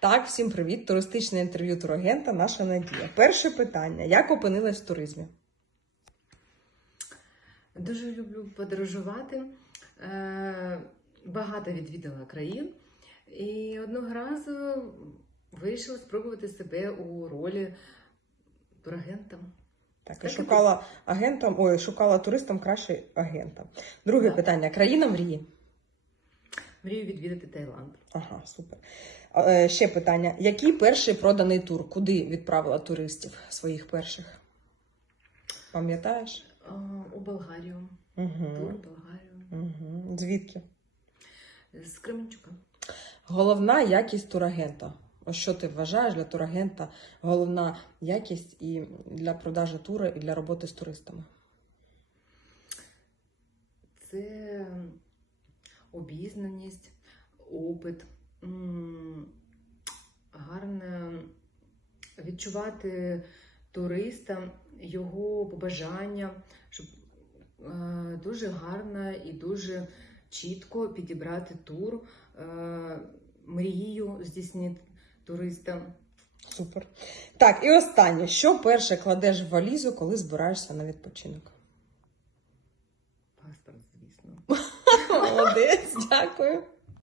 Так, всім привіт. Туристичне інтерв'ю турагента наша Надія. Перше питання: як опинилась в туризмі? Дуже люблю подорожувати. Е, Багато відвідала країн. І одного разу вирішила спробувати себе у ролі турагента. Так, Так і шукала агентом, ой, шукала туристам краще агента. Друге Так. питання: країна мрії. Мрію відвідати Таїланд. Ага, супер. Е, ще питання: який перший проданий тур? Куди відправила туристів своїх перших? Пам'ятаєш? У Болгарію. Угу. Тур в Болгарію. Угу. Звідки? З Кременчука. Головна якість турагента. Ось що ти вважаєш для турагента головна якість і для продажу тури, і для роботи з туристами? Це обізнаність, опит, гарне відчувати туриста, його побажання, щоб е, дуже гарно і дуже чітко підібрати тур, е, мрію здійснити туриста. Супер. Так, і останнє. Що перше кладеш в валізу, коли збираєшся на відпочинок? Паспорт, звісно. Молодець, дякую.